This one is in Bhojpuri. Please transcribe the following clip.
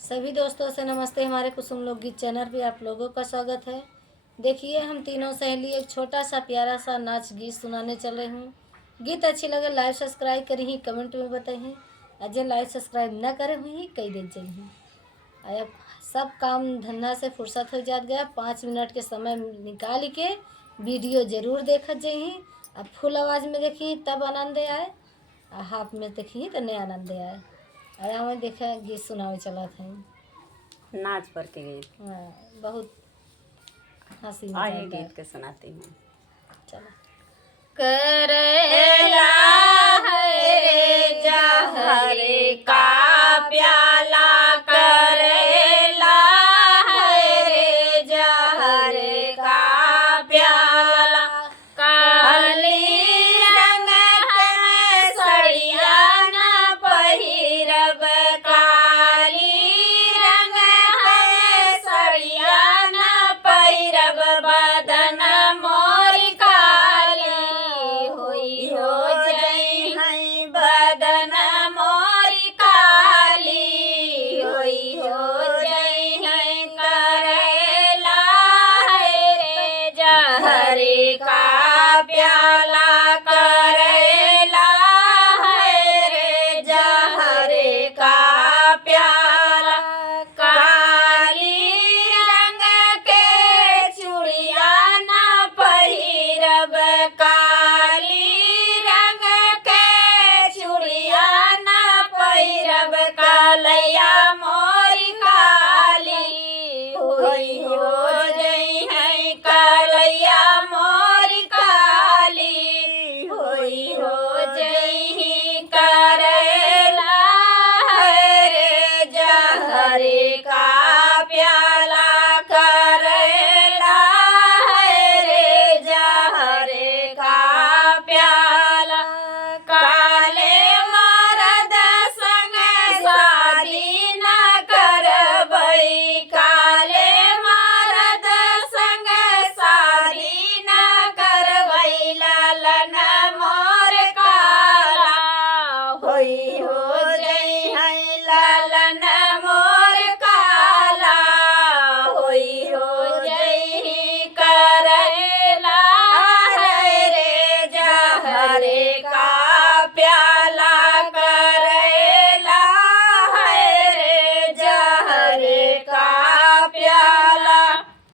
सभी दोस्तों से नमस्ते। हमारे कुसुम लोकगीत चैनल पे आप लोगों का स्वागत है। देखिए, हम तीनों सहेली एक छोटा सा प्यारा सा नाच गीत सुनाने चले हूँ। गीत अच्छी लगे लाइक सब्सक्राइब करी ही, कमेंट में बताई। अजय लाइक सब्सक्राइब न करे हुई कई दिन चाहिए। अब सब काम धंधा से फुर्सत हो जात गया, 5 मिनट के समय निकाल के वीडियो जरूर देखत जाइए। अब फुल आवाज़ में देखिए तब आनंद आए, हाफ में देखिए तो नहीं आनंद आए। आया में देखा गीत सुनावे चला था। नाच पर के गीत। हाँ, बहुत हंसी आइए मजाक गीत के सुनाती हूँ। चलो। करेला है रे जहरे का